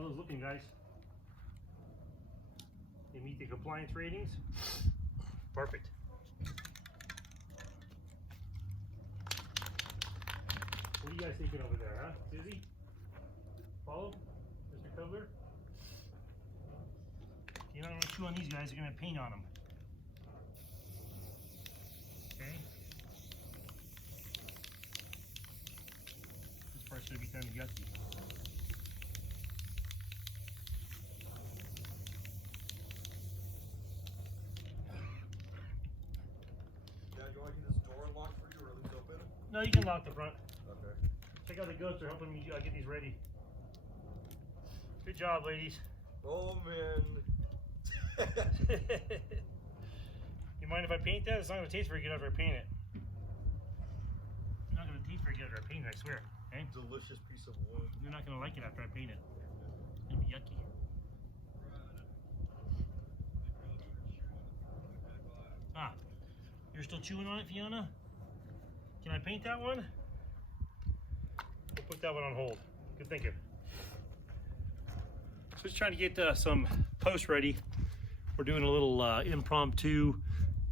How those looking, guys? They meet the compliance ratings? Perfect. What are you guys thinking over there, huh? Susie? Follow? Mr. Kobler? You're not going to chew on these guys, you're going to have paint on them. Okay? This part's going to be kind of yucky. Do I get this door locked for you or leave it open? No, you can lock the front. Okay. Check out the goats, they're helping me get these ready. Good job, ladies. Oh man. You mind if I paint that? It's not going to taste very good after I paint it. It's not going to taste very good after I paint it, I swear. Okay? Delicious piece of wood. You're not going to like it after I paint it. It's going to be yucky. Ah, you're still chewing on it, Fiona? Can I paint that one? We'll put that one on hold. Good thinking. So just trying to get some posts ready. We're doing a little impromptu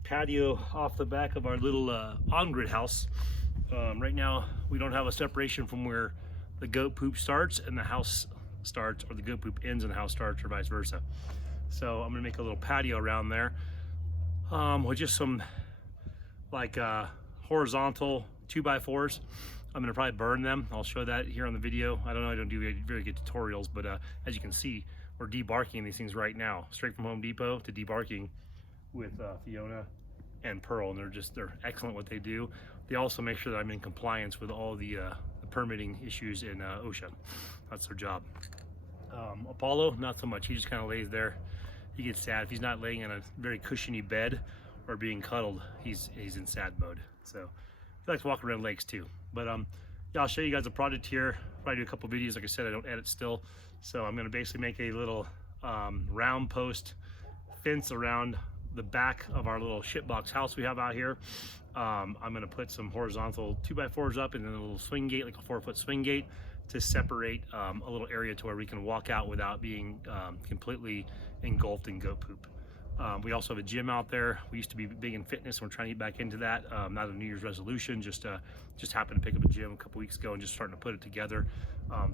patio off the back of our little on-grid house. Right now, we don't have a separation from where the goat poop starts and the house starts, or the goat poop ends and the house starts, or vice versa. So I'm gonna make a little patio around there with just some like horizontal 2x4s. I'm gonna probably burn them. I'll show that here on the video. I don't know, I don't do very good tutorials, but as you can see, we're debarking these things right now, straight from Home Depot to debarking with Fiona and Pearl, and they're excellent what they do. They also make sure that I'm in compliance with all the permitting issues in OSHA. That's their job. Apollo, not so much. He just kind of lays there. He gets sad if he's not laying in a very cushiony bed or being cuddled. He's in sad mode. So he likes walking around lakes too. But yeah, I'll show you guys a project here. Probably do a couple videos. Like I said, I don't edit still, so I'm gonna basically make a little round post fence around the back of our little shitbox house we have out here. I'm gonna put some horizontal 2x4s up and then a little swing gate, like a 4-foot swing gate, to separate a little area to where we can walk out without being completely engulfed in goat poop. We also have a gym out there. We used to be big in fitness, and we're trying to get back into that. Not a New Year's resolution, just happened to pick up a gym a couple weeks ago and just starting to put it together.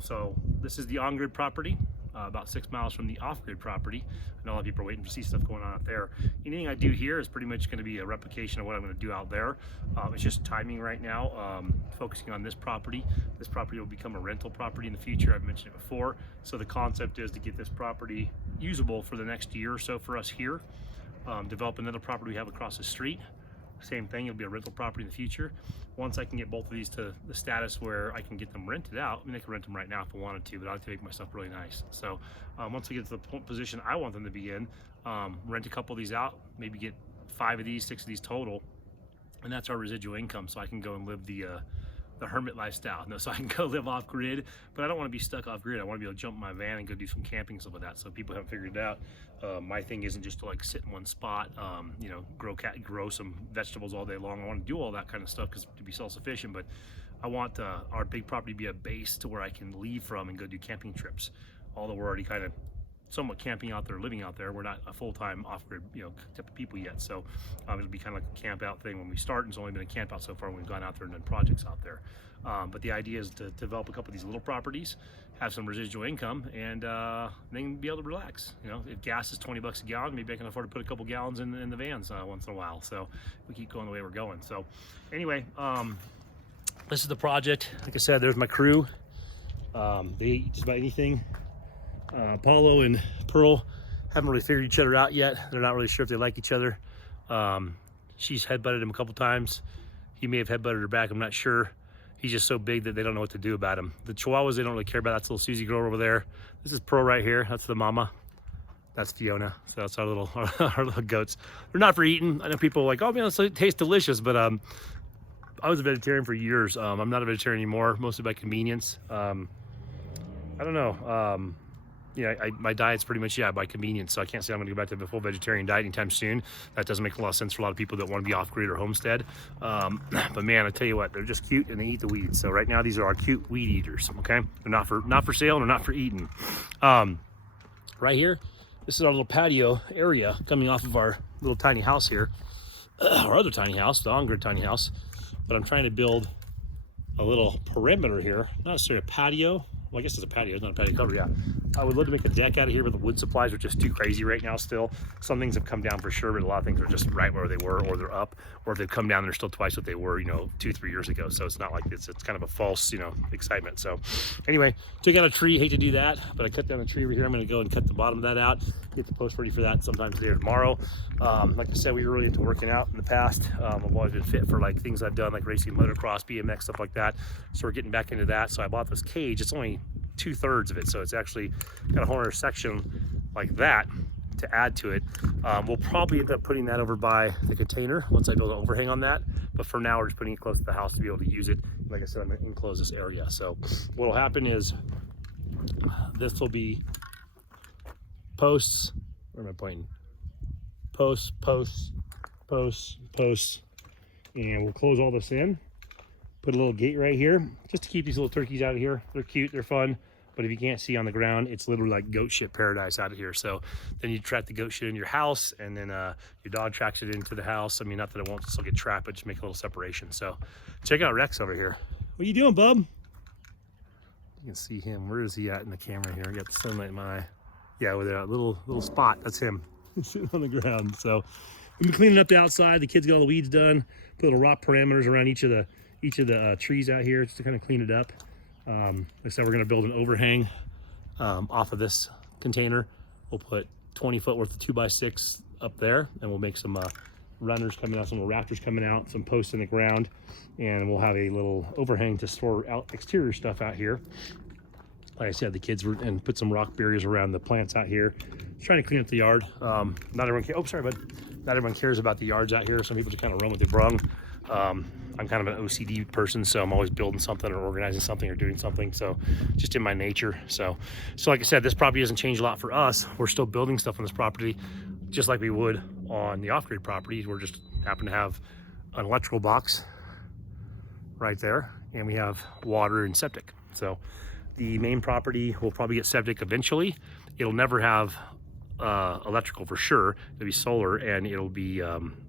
So this is the on-grid property, about 6 miles from the off-grid property. I know a lot of people are waiting to see stuff going on out there. Anything I do here is pretty much going to be a replication of what I'm going to do out there. It's just timing right now, focusing on this property. This property will become a rental property in the future. I've mentioned it before. So the concept is to get this property usable for the next year or so for us here. Develop another property we have across the street. Same thing, it'll be a rental property in the future. Once I can get both of these to the status where I can get them rented out, I mean, they can rent them right now if I wanted to, but I like to make my stuff really nice. So once I get to the position I want them to be in, rent a couple of these out, maybe get 5 of these, 6 of these total, and that's our residual income, so I can go and live the hermit lifestyle. No, so I can go live off grid, but I don't want to be stuck off grid. I want to be able to jump in my van and go do some camping and stuff like that. So people haven't figured it out. My thing isn't just to like sit in one spot, you know, grow some vegetables all day long. I want to do all that kind of stuff because to be self-sufficient, but I want our big property to be a base to where I can leave from and go do camping trips. Although we're already kind of somewhat camping out there, living out there. We're not a full-time off-grid, you know, type of people yet. So it'll be kind of like a camp out thing when we start. And it's only been a camp out so far when we've gone out there and done projects out there. But the idea is to develop a couple of these little properties, have some residual income, and then be able to relax. You know, if gas is 20 bucks a gallon, maybe I can afford to put a couple gallons in the vans once in a while. So we keep going the way we're going. So anyway, this is the project. Like I said, there's my crew. They eat just about anything. Paulo and Pearl haven't really figured each other out yet. They're not really sure if they like each other. She's headbutted him a couple times. He may have headbutted her back, I'm not sure. He's just so big that they don't know what to do about him. The Chihuahuas, they don't really care about. That's little Susie girl over there. This is Pearl right here. That's the mama. That's Fiona. So that's our little goats. They're not for eating. I know people are like, oh man, it tastes delicious, but I was a vegetarian for years. I'm not a vegetarian anymore, mostly by convenience. I don't know. my diet's pretty much, by convenience. So I can't say I'm going to go back to the full vegetarian diet anytime soon. That doesn't make a lot of sense for a lot of people that want to be off-grid or homestead. But man, I tell you what, they're just cute and they eat the weeds. So right now, these are our cute weed eaters, okay? They're not for sale and they're not for eating. Right here, this is our little patio area coming off of our little tiny house here. Our other tiny house, the on-grid tiny house. But I'm trying to build a little perimeter here, not necessarily a patio. Well, I guess it's a patio, it's not a patio cover, yeah. I would love to make a deck out of here, but the wood supplies are just too crazy right now still. Some things have come down for sure, but a lot of things are just right where they were, or they're up, or if they've come down, they're still twice what they were, 2-3 years ago. So it's not like it's kind of a false, excitement. So anyway, took out a tree, hate to do that, but I cut down a tree over here. I'm gonna go and cut the bottom of that out, get the post ready for that sometime today or tomorrow. Like I said, we were really into working out in the past. I've always been fit for like things I've done, like racing motocross, BMX, stuff like that. So we're getting back into that. So I bought this cage. It's only 2/3 of it, so it's actually got a whole other section like that to add to it. We'll probably end up putting that over by the container once I build an overhang on that, but for now we're just putting it close to the house to be able to use it. Like I said, I'm going to enclose this area. So what will happen is this will be posts. Where am I pointing? Posts, and we'll close all this in. Put a little gate right here just to keep these little turkeys out of here. They're cute, they're fun, but if you can't see on the ground, it's literally like goat shit paradise out of here. So then you trap the goat shit in your house, and then your dog tracks it into the house. I mean, not that it won't still get trapped, but just make a little separation. So check out Rex over here. What are you doing, bub? You can see him. Where is he at in the camera here? I got the sunlight in my eye. Yeah, with that little spot, that's him sitting on the ground. So we've been cleaning up the outside. The kids got all the weeds done. Put little rock parameters around each of the trees out here just to kind of clean it up. Like I said, we're going to build an overhang off of this container. We'll put 20 foot worth of 2x6 up there, and we'll make some runners coming out, some little rafters coming out, some posts in the ground, and we'll have a little overhang to store out exterior stuff out here. Like I said, the kids were and put some rock barriers around the plants out here. Just trying to clean up the yard. Not everyone cares. Oh, sorry, bud. Not everyone cares about the yards out here. Some people just kind of run with the brung. I'm kind of an OCD person, so I'm always building something or organizing something or doing something. So just in my nature. So like I said, this property doesn't change a lot for us. We're still building stuff on this property, just like we would on the off-grid properties. We're just happen to have an electrical box right there, and we have water and septic. So the main property will probably get septic eventually. It'll never have electrical for sure. It'll be solar, and it'll be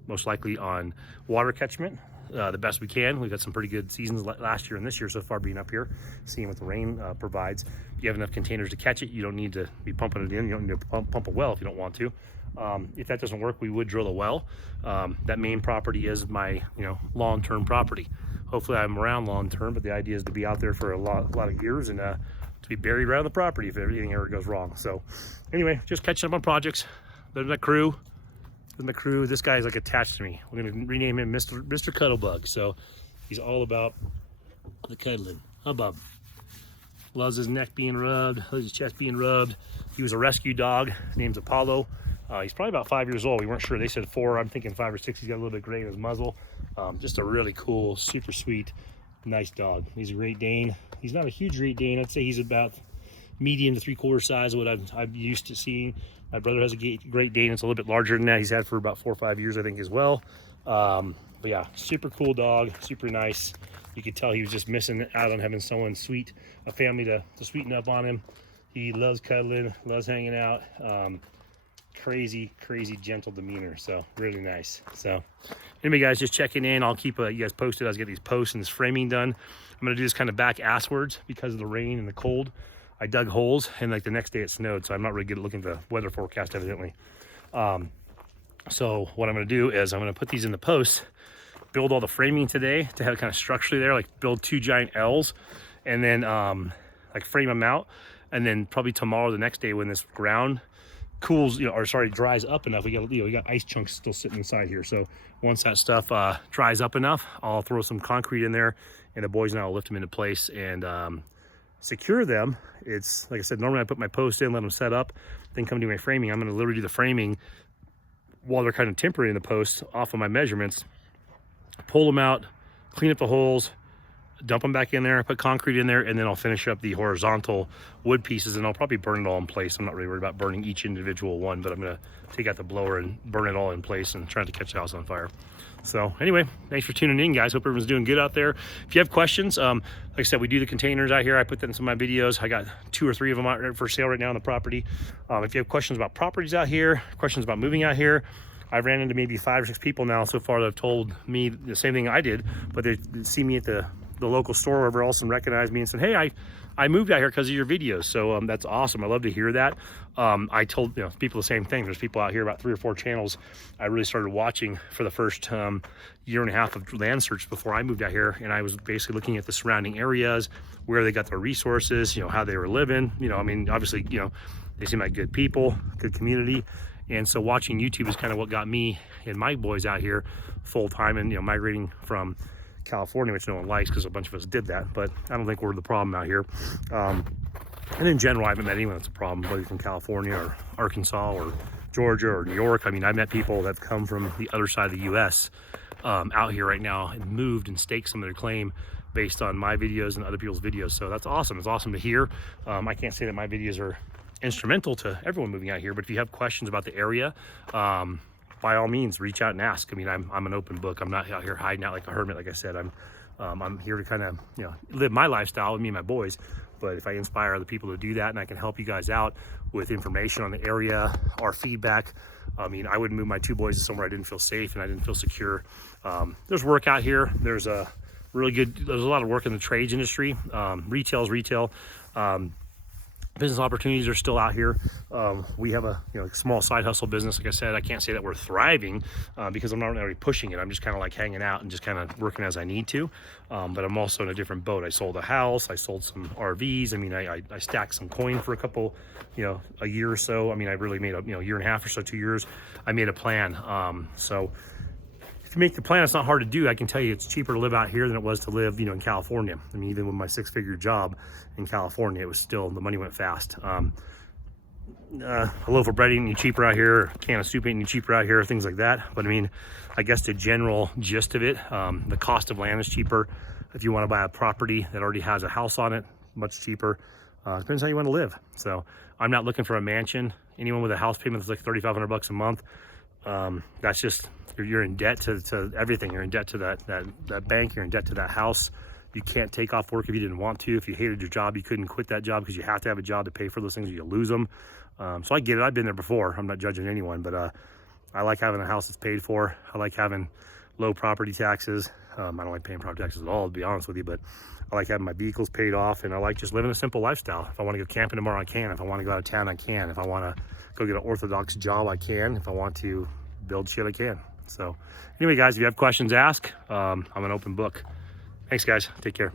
most likely on water catchment the best we can. We've got some pretty good seasons last year and this year so far being up here, seeing what the rain provides. If you have enough containers to catch it, you don't need to be pumping it in. You don't need to pump a well if you don't want to. If that doesn't work, we would drill a well. That main property is my long-term property. Hopefully I'm around long-term, but the idea is to be out there for a lot of years and to be buried around the property if anything ever goes wrong. So anyway, just catching up on projects. There's the crew. This guy is like attached to me. We're gonna rename him Mr. Cuddlebug. So he's all about the cuddling. Hubbub. Loves his neck being rubbed, loves his chest being rubbed. He was a rescue dog. His name's Apollo. He's probably about 5 years old. We weren't sure. They said 4. I'm thinking 5 or 6. He's got a little bit of gray in his muzzle. Just a really cool, super sweet, nice dog. He's a Great Dane. He's not a huge Great Dane. I'd say he's about medium to 3/4 size of what I'm used to seeing. My brother has a Great Dane. It's a little bit larger than that. He's had for about 4 or 5 years, I think, as well. But yeah, super cool dog, super nice. You could tell he was just missing out on having someone sweet, a family to sweeten up on him. He loves cuddling, loves hanging out. Crazy gentle demeanor, so really nice. So anyway, guys, just checking in. I'll keep you guys posted as I get these posts and this framing done. I'm gonna do this kind of back asswards because of the rain and the cold. I dug holes, and like the next day it snowed, so I'm not really good at looking at the weather forecast evidently. So what I'm gonna do is I'm gonna put these in the posts, build all the framing today to have it kind of structurally there, like build 2 giant L's, and then like frame them out, and then probably tomorrow, the next day, when this ground cools, dries up enough, we got ice chunks still sitting inside here. So once that stuff dries up enough, I'll throw some concrete in there, and the boys and I will lift them into place and secure them. It's like I said, normally I put my post in, let them set up, then come do my framing. I'm going to literally do the framing while they're kind of temporary in the post off of my measurements, pull them out, clean up the holes, dump them back in there, put concrete in there, and then I'll finish up the horizontal wood pieces, and I'll probably burn it all in place. I'm not really worried about burning each individual one, but I'm gonna take out the blower and burn it all in place and try to catch the house on fire. So anyway, thanks for tuning in, guys. Hope everyone's doing good out there. If you have questions, like I said, we do the containers out here. I put that in some of my videos. I got 2 or 3 of them out for sale right now on the property. If you have questions about properties out here, questions about moving out here, I've ran into maybe 5 or 6 people now so far that have told me the same thing I did, but they see me at the local store or wherever else and recognize me and said, hey, I moved out here because of your videos. So that's awesome. I love to hear that. I told people the same thing. There's people out here, about 3 or 4 channels I really started watching for the first year and a half of land search before I moved out here, and I was basically looking at the surrounding areas, where they got their resources, how they were living. I mean, obviously, they seem like good people, good community. And so watching YouTube is kind of what got me and my boys out here full time, and migrating from California, which no one likes because a bunch of us did that, but I don't think we're the problem out here. And in general, I haven't met anyone that's a problem, whether from California or Arkansas or Georgia or New York. I mean, I've met people that have come from the other side of the U.S. Out here right now and moved and staked some of their claim based on my videos and other people's videos. So that's awesome. It's awesome to hear. I can't say that my videos are instrumental to everyone moving out here, but if you have questions about the area, by all means, reach out and ask. I mean, I'm an open book. I'm not out here hiding out like a hermit. Like I said, I'm here to kind of live my lifestyle with me and my boys. But if I inspire other people to do that, and I can help you guys out with information on the area or feedback, I mean, I wouldn't move my 2 boys to somewhere I didn't feel safe and I didn't feel secure. There's work out here. There's a lot of work in the trades industry. Retail's retail. Business opportunities are still out here. We have a small side hustle business. Like I said, I can't say that we're thriving because I'm not really pushing it. I'm just kind of like hanging out and just kind of working as I need to. But I'm also in a different boat. I sold a house. I sold some RVs. I mean, I stacked some coin for a couple, a year or so. I mean, I really made a year and a half or so, 2 years. I made a plan. So if you make the plan, it's not hard to do. I can tell you it's cheaper to live out here than it was to live, in California. I mean, even with my 6-figure job in California, it was still, the money went fast. A loaf of bread ain't any cheaper out here, a can of soup ain't any cheaper out here, things like that. But I mean, I guess the general gist of it, the cost of land is cheaper. If you want to buy a property that already has a house on it, much cheaper. Depends how you want to live. So I'm not looking for a mansion. Anyone with a house payment that's like $3,500 a month, that's just, you're in debt to everything. You're in debt to that bank. You're in debt to that house. You can't take off work if you didn't want to. If you hated your job, you couldn't quit that job because you have to have a job to pay for those things or you lose them. So I get it. I've been there before. I'm not judging anyone, but I like having a house that's paid for. I like having low property taxes. I don't like paying property taxes at all, to be honest with you, but I like having my vehicles paid off, and I like just living a simple lifestyle. If I want to go camping tomorrow, I can. If I want to go out of town, I can. If I want to go get an orthodox job, I can. If I want to build shit, I can. So anyway, guys, if you have questions, ask. I'm an open book. Thanks, guys. Take care.